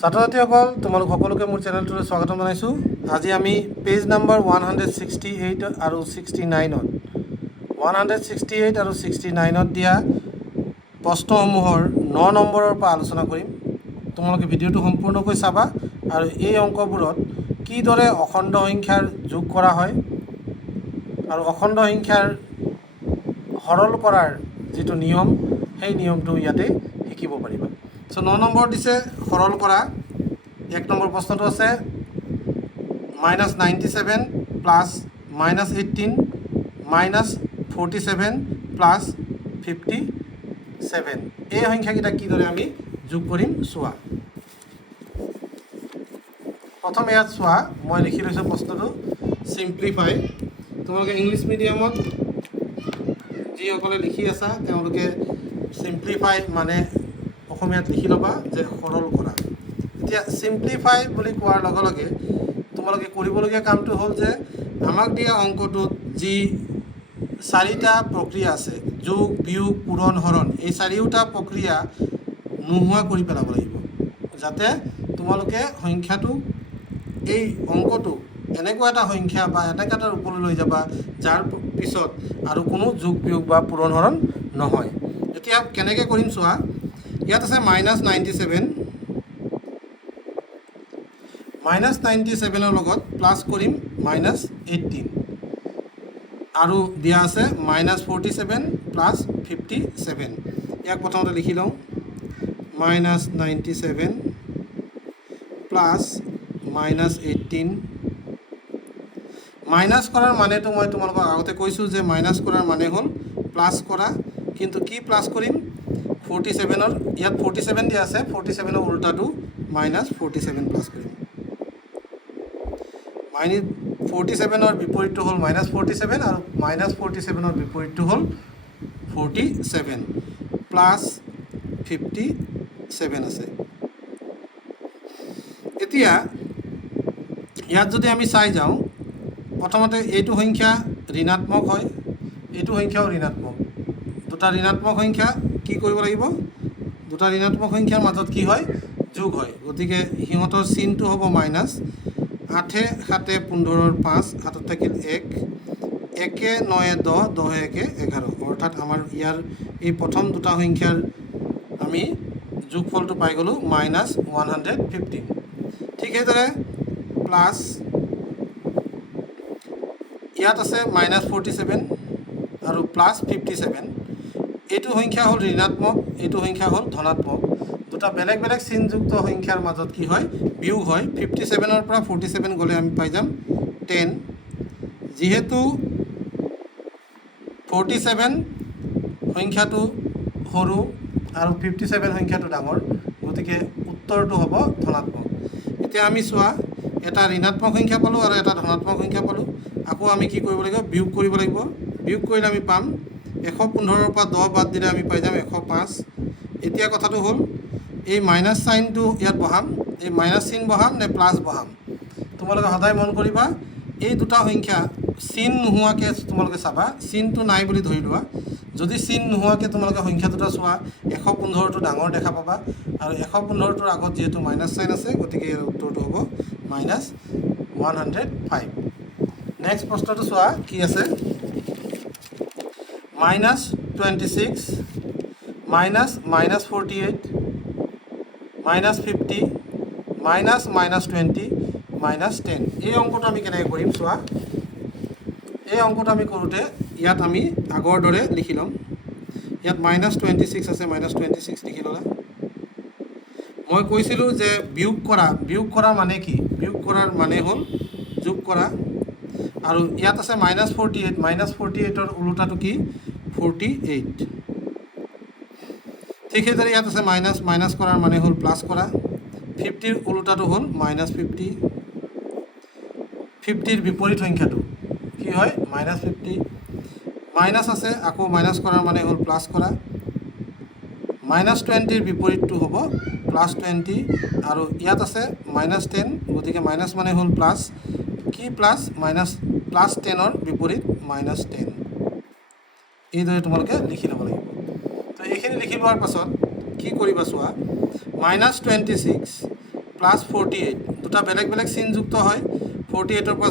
ছাত্ৰ ছাত্ৰীসকল তোমালোক সকলোকে মোৰ চেনেলটোলৈ স্বাগতম জনাইছোঁ। আজি আমি পেজ নম্বৰ 168 আৰু 69ত 168 আৰু 69ত দিয়া প্ৰশ্নসমূহৰ 9 নম্বৰৰ পৰা আলোচনা কৰিম। তোমালোকে ভিডিঅ'টো সম্পূৰ্ণকৈ চাবা আৰু এই অংকবোৰত কিদৰে অখণ্ড সংখ্যাৰ যোগ কৰা হয় আৰু অখণ্ড সংখ্যাৰ সৰল কৰাৰ যিটো নিয়ম সেই নিয়মটো ইয়াতে শিকিব পাৰিবা। চ' 9 নম্বৰ দিছে সৰল কৰা। 1 নম্বৰ প্ৰশ্নটো আছে -97 প্লাছ -18 -47 প্লাছ 57। এই সংখ্যাকেইটা কিদৰে আমি যোগ কৰিম চোৱা। প্ৰথম ইয়াত চোৱা, মই লিখি লৈছোঁ প্ৰশ্নটো চিম্প্লিফাই। তোমালোকে ইংলিছ মিডিয়ামত যিসকলে লিখি আছা তেওঁলোকে চিম্প্লিফাই মানে অসমীয়াত লিখি ল'বা যে সৰল কৰা। এতিয়া চিম্প্লিফাই বুলি কোৱাৰ লগে লগে তোমালোকে কৰিবলগীয়া কামটো হ'ল যে আমাক দিয়া অংকটোত যি 4টা প্ৰক্ৰিয়া আছে, যোগ, বিয়োগ, পূৰণ, হৰণ, এই 4টা প্ৰক্ৰিয়া নোহোৱা কৰি পেলাব লাগিব, যাতে তোমালোকে সংখ্যাটো এই অংকটো এনেকুৱা এটা সংখ্যা বা এনেকুৱা এটা ৰূপলৈ লৈ যাবা যাৰ পিছত আৰু কোনো যোগ, বিয়োগ বা পূৰণ, হৰণ নহয়। এতিয়া কেনেকৈ কৰিম চোৱা। ইয়াত আছে -97, -97ৰ লগত প্লাছ কৰিম -18 আৰু দিয়া আছে -47 প্লাছ 57। ইয়াক প্ৰথমতে লিখি লওঁ, -97 প্লাছ -18। মাইনাছ কৰাৰ মানেটো মই তোমালোকক আগতে কৈছোঁ যে মাইনাছ কৰাৰ মানে হ'ল প্লাছ কৰা, কিন্তু কি প্লাছ কৰিম 47ৰ, ইয়াত 47 দিয়া আছে, 47ৰ উল্টাটো -47 প্লাছ কৰিম। 47ৰ বিপৰীতটো হ'ল -47 আৰু -47ৰ বিপৰীতটো হ'ল 47 প্লাছ 57 আছে। এতিয়া ইয়াত যদি আমি চাই যাওঁ, প্ৰথমতে এইটো সংখ্যা ঋণাত্মক হয়, এইটো সংখ্যাও ঋণাত্মক। দুটা ঋণাত্মক সংখ্যা কি কৰিব লাগিব, দুটা ঋণাত্মক সংখ্যাৰ মাজত কি হয়, যোগ হয়। গতিকে সিহঁতৰ চিনটো হ'ব মাইনাছ। 8 7 15 5, 7 থাকিল 1, 1 9 10, 10 1 11, অৰ্থাৎ আমাৰ ইয়াৰ এই প্ৰথম দুটা সংখ্যাৰ আমি যোগফলটো পাই গ'লোঁ -115। ঠিক সেইদৰে প্লাছ ইয়াত আছে -47 আৰু প্লাছ 57। এইটো সংখ্যা হ'ল ঋণাত্মক, এইটো সংখ্যা হ'ল ধনাত্মক। দুটা বেলেগ বেলেগ চিনযুক্ত সংখ্যাৰ মাজত কি হয়, বিয়োগ হয়। 57ৰ পৰা 47 গ'লে আমি পাই যাম 10। যিহেতু 47 সংখ্যাটো সৰু আৰু 57 সংখ্যাটো ডাঙৰ, গতিকে উত্তৰটো হ'ব ধনাত্মক। এতিয়া আমি চোৱা, এটা ঋণাত্মক সংখ্যা পালোঁ আৰু এটা ধনাত্মক সংখ্যা পালোঁ। আকৌ আমি কি কৰিব লাগিব, বিয়োগ কৰিব লাগিব। বিয়োগ কৰিলে আমি পাম 115ৰ পৰা 10 বাদ দিলে আমি পাই যাম 105। এতিয়া কথাটো হ'ল এই মাইনাছ চাইনটো ইয়াত বহাম, এই মাইনাছ চিন বহাম নে প্লাছ বহাম। তোমালোকে সদায় মন কৰিবা, এই দুটা সংখ্যা চিন নোহোৱাকৈ তোমালোকে চাবা, চিনটো নাই বুলি ধৰি লোৱা। যদি চিন নোহোৱাকৈ তোমালোকে সংখ্যা দুটা চোৱা, 115টো ডাঙৰ দেখা পাবা আৰু 115টোৰ আগত যিহেতু মাইনাছ চাইন আছে, গতিকে ইয়াৰ উত্তৰটো হ'ব -105। নেক্সট প্ৰশ্নটো চোৱা কি আছে, -26 -48 -50 -20 -10। এই অংকটো আমি কেনেকৈ কৰিম চোৱা। এই অংকটো আমি কৰোঁতে ইয়াত আমি আগৰ দৰে লিখি ল'ম। ইয়াত -26 আছে, -26 লিখি ল'লা। মই কৈছিলোঁ যে বিয়োগ কৰা মানে কি, বিয়োগ কৰাৰ মানে হ'ল যোগ কৰা। আৰু ইয়াত আছে -48, -48ৰ ওলোটাটো কি 48। ঠিক সেইদৰে ইয়াত আছে মাইনাছ কৰাৰ মানে হ'ল প্লাছ কৰা। 50ৰ ওলোটাটো হ'ল -50। 50ৰ বিপৰীত সংখ্যাটো কি হয়, -50। মাইনাছ আছে, আকৌ মাইনাছ কৰাৰ মানে হ'ল প্লাছ কৰা। -20ৰ বিপৰীতটো হ'ব +20 আৰু ইয়াত আছে -10, গতিকে মাইনাছ মানে হ'ল প্লাছ। কি প্লাছ, +10ৰ বিপৰীত -10। এইদৰে তোমালোকে লিখি ল'ব লাগিব। তো এইখিনি লিখি লোৱাৰ পাছত কি কৰিবা চোৱা, -26 প্লাছ 48 দুটা বেলেগ বেলেগ চিনযুক্ত হয় 48ৰ পৰা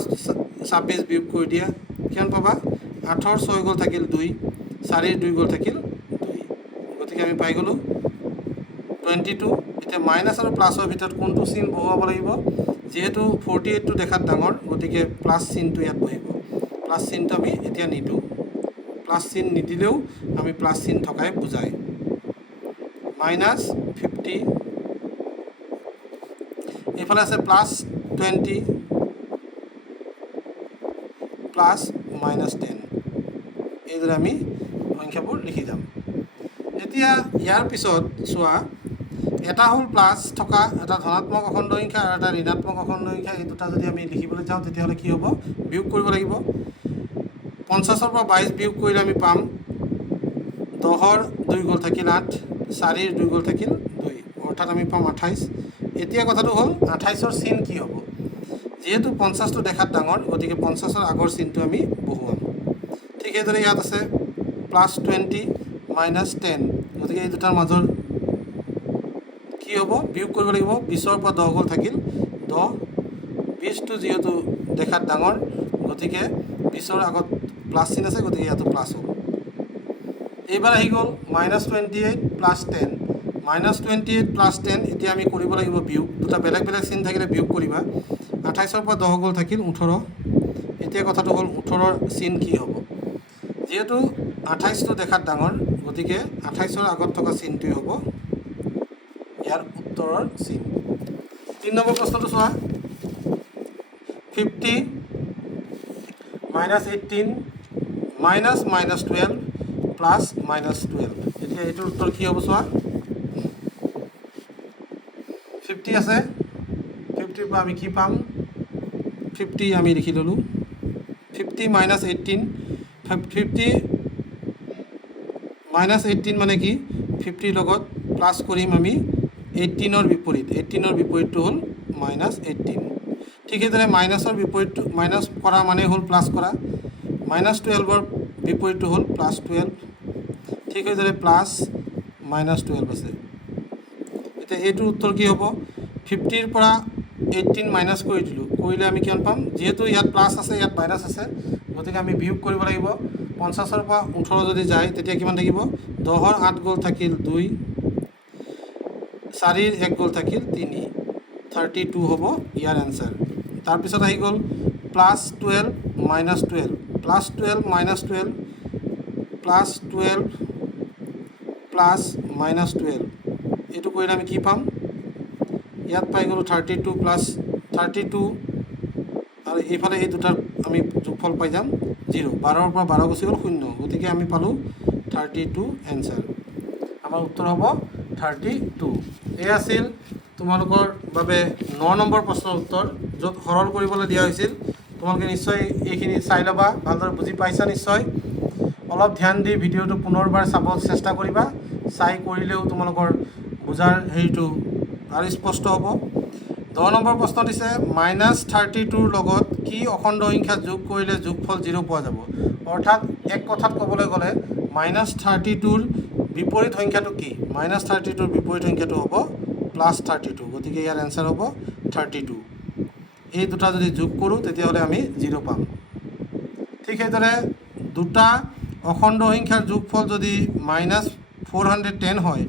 26 বিয়োগ কৰি দিয়া কিমান পাবা 8ৰ 6 গ'ল থাকিল 2 4ৰ 2 গ'ল থাকিল 2 গতিকে আমি পাই গ'লোঁ 22 এতিয়া মাইনাছ আৰু প্লাছৰ ভিতৰত কোনটো চিন বহুৱাব লাগিব যেহেতু 48টো দেখাত ডাঙৰ গতিকে প্লাছ চিনটো ইয়াত বহিব প্লাছ চিনটো আমি এতিয়া নিদিওঁ প্লাছ চিন নিদিলেও আমি প্লাছ চিন থকাই বুজায় মাইনাছ 50 এইফালে আছে প্লাছ 20 প্লাছ মাইনাছ 10 এইদৰে আমি সংখ্যাবোৰ লিখি যাম এতিয়া ইয়াৰ পিছত চোৱা এটা হ'ল প্লাছ থকা এটা ধনাত্মক অখণ্ড সংখ্যা আৰু এটা ঋণাত্মক অখণ্ড সংখ্যা এই দুটা যদি আমি লিখিবলৈ যাওঁ তেতিয়াহ'লে কি হ'ব বিয়োগ কৰিব লাগিব 50ৰ পৰা 22 বিয়োগ কৰিলে আমি পাম 10ৰ 2 গ'ল থাকিল 8 4ৰ 2 গ'ল থাকিল 2 অৰ্থাৎ আমি পাম 28 এতিয়া কথাটো হ'ল 28ৰ চিন কি হ'ব যেহেতু 50টো দেখাত ডাঙৰ গতিকে 50ৰ আগৰ চিনটো আমি বহুৱাম ঠিক সেইদৰে ইয়াত আছে প্লাছ 20 মাইনাছ 10 গতিকে এই দুটাৰ মাজৰ কি হ'ব বিয়োগ কৰিব লাগিব 20ৰ পৰা 10 গ'ল থাকিল 10 20টো যিহেতু দেখাত ডাঙৰ গতিকে 20ৰ আগত প্লাছ চিন আছে গতিকে ইয়াতো প্লাছ হ'ব এইবাৰ আহি গ'ল মাইনাছ 28 প্লাছ 10 মাইনাছ 28 প্লাছ 10 এতিয়া আমি কৰিব লাগিব বিয়োগ দুটা বেলেগ বেলেগ চিন থাকিলে বিয়োগ কৰিবা 28ৰ পৰা 10 গ'ল থাকিল 18 এতিয়া কথাটো হ'ল 18ৰ চিন কি হ'ব যেহেতু 28টো দেখাত ডাঙৰ গতিকে 28ৰ আগত থকা চিনটোৱে হ'ব ইয়াৰ উত্তৰৰ চিন 3 নম্বৰ প্ৰশ্নটো চোৱা 50 minus 18 minus minus 12 plus minus 12 এতিয়া এইটোৰ উত্তৰ কি হ'ব চোৱা 50 আছে 50ৰ পৰা আমি কি পাম 50 আমি লিখি ল'লোঁ 50 মাইনাছ 18 50 মাইনাছ 18 মানে কি 50ৰ লগত প্লাছ কৰিম আমি 18ৰ বিপৰীতটো হ'ল মাইনাছ 18 ঠিক সেইদৰে মাইনাছৰ বিপৰীতটো মাইনাছ কৰা মানে হ'ল প্লাছ কৰা মাইনাছ 12ৰ বিপৰীতটো হ'ল প্লাছ 12 ঠিক সেইদৰে প্লাছ মাইনাছ 12 আছে এতিয়া এইটোৰ উত্তৰ কি হ'ব 50ৰ পৰা 18 মাইনাছ কৰি দিলোঁ কৰিলে আমি কিমান পাম যেহেতু ইয়াত প্লাছ আছে ইয়াত মাইনাছ আছে গতিকে আমি বিয়োগ কৰিব লাগিব 50ৰ পৰা 18 যদি যায় তেতিয়া কিমান থাকিব 10ৰ 8 গ'ল থাকিল 2 4ৰ 1 গ'ল থাকিল 3 32 হ'ব ইয়াৰ এনচাৰ তাৰপিছত আহি গ'ল plus 12 minus 12 plus 12 minus 12 plus 12 plus minus 12 এইটো কৰিলে আমি কি পাম ইয়াত পাই গ'লোঁ 32 প্লাছ 32 আৰু এইফালে এই দুটাৰ আমি যোগফল পাই যাম 0 12ৰ পৰা 12 গুচি গ'ল 0 গতিকে আমি পালোঁ 32 এনচাৰ আমাৰ উত্তৰ হ'ব 32 এই আছিল তোমালোকৰ বাবে 9 নম্বৰ প্ৰশ্নৰ উত্তৰ য'ত সৰল কৰিবলৈ দিয়া হৈছিল তোমালোকে নিশ্চয় এইখিনি চাই ল'বা ভালদৰে বুজি পাইছা নিশ্চয় অলপ ধ্যান দি ভিডিঅ'টো পুনৰবাৰ চাব চেষ্টা কৰিবা চাই কৰিলেও তোমালোকৰ বুজাৰ হেৰিটো আৰু স্পষ্ট হ'ব 10 নম্বৰ প্ৰশ্ন দিছে মাইনাছ 32ৰ লগত কি অখণ্ড সংখ্যা যোগ কৰিলে যোগফল 0 পোৱা যাব অৰ্থাৎ এক কথাত ক'বলৈ গ'লে মাইনাছ 32ৰ বিপৰীত সংখ্যাটো কি মাইনাছ 32ৰ বিপৰীত সংখ্যাটো হ'ব প্লাছ 32 গতিকে ইয়াৰ এনচাৰ হ'ব 32 এই দুটা যদি যোগ কৰোঁ তেতিয়াহ'লে আমি 0 পাম ঠিক সেইদৰে দুটা অখণ্ড সংখ্যাৰ যোগফল যদি মাইনাছ 410 হয়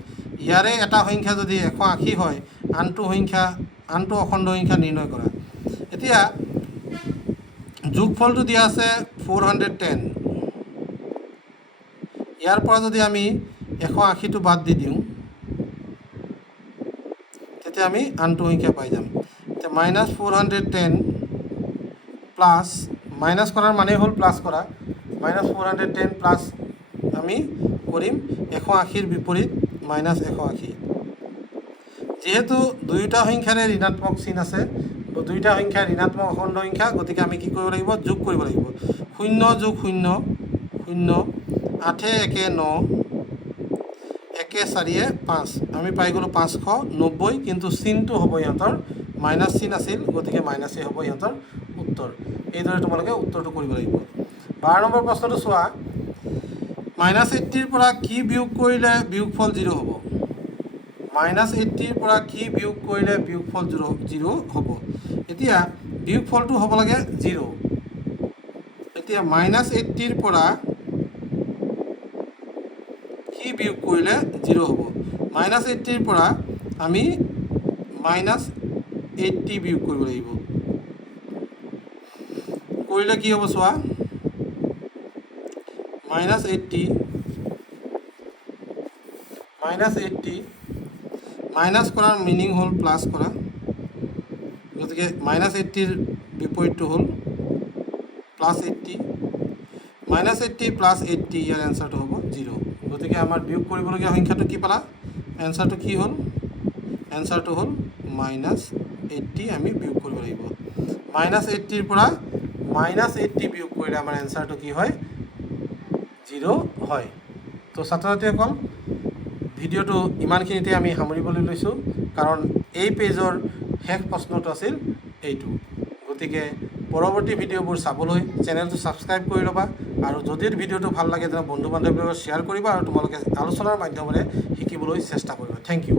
ইয়াৰে এটা সংখ্যা যদি 180 হয় আনটো অখণ্ড সংখ্যা নিৰ্ণয় কৰা এতিয়া যোগফলটো দিয়া আছে 410 ইয়াৰ পৰা যদি আমি 180টো বাদ দি দিওঁ তেতিয়া আমি আনটো সংখ্যা পাই যাম এতিয়া মাইনাছ 410 প্লাছ মাইনাছ কৰাৰ মানে হ'ল প্লাছ কৰা মাইনাছ 410 প্লাছ আমি কৰিম 180ৰ বিপৰীত মাইনাছ 180 যেহেতু দুয়োটা সংখ্যাৰে ঋণাত্মক চিন আছে দুয়োটা সংখ্যা ঋণাত্মক অখণ্ড সংখ্যা গতিকে আমি কি কৰিব লাগিব যোগ কৰিব লাগিব 0 যোগ 0 0 8 1 9 1 4 5 আমি পাই গ'লোঁ 590 কিন্তু চিনটো হ'ব ইহঁতৰ মাইনাছ চিন আছিল গতিকে মাইনাছেই হ'ব ইহঁতৰ উত্তৰ এইদৰে তোমালোকে উত্তৰটো কৰিব লাগিব 12 নম্বৰ প্ৰশ্নটো চোৱা মাইনাছ 80ৰ পৰা কি বিয়োগ কৰিলে বিয়োগফল 0 হ'ব -80ৰ পৰা কি বিয়োগ কৰিলে বিয়োগফল 0 হ'ব। এতিয়া বিয়োগফলটো হ'ব লাগে 0। এতিয়া -80ৰ পৰা কি বিয়োগ কৰিলে 0 হ'ব। -80ৰ পৰা আমি -80 বিয়োগ কৰিব লাগিব। কৰিলে কি হ'ব চোৱা, -80 মাইনাছ কৰাৰ মিনিং হ'ল প্লাছ কৰা, গতিকে -80ৰ বিপৰীতটো হ'ল +80, -80 + 80 ইয়াৰ এনচাৰটো হ'ব 0। গতিকে আমাৰ বিয়োগ কৰিবলগীয়া সংখ্যাটো কি পালা, এনচাৰটো কি হ'ল, এনচাৰটো হ'ল -80 আমি বিয়োগ কৰিব লাগিব। -80ৰ পৰা -80 বিয়োগ কৰিলে আমাৰ এনচাৰটো কি হয়, 0 হয়। তো ছাত্ৰ ছাত্ৰীসকল, ভিডিঅ'টো ইমানখিনিতে আমি সামৰিবলৈ লৈছোঁ, কাৰণ এই পেজৰ শেষ প্ৰশ্নটো আছিল এইটো। গতিকে পৰৱৰ্তী ভিডিঅ'বোৰ চাবলৈ চেনেলটো ছাবস্ক্ৰাইব কৰি ল'বা, আৰু যদি ভিডিঅ'টো ভাল লাগে তেনে বন্ধু বান্ধৱীৰ লগত শ্বেয়াৰ কৰিবা, আৰু তোমালোকে আলোচনাৰ মাধ্যমেৰে শিকিবলৈ চেষ্টা কৰিবা। Thank U.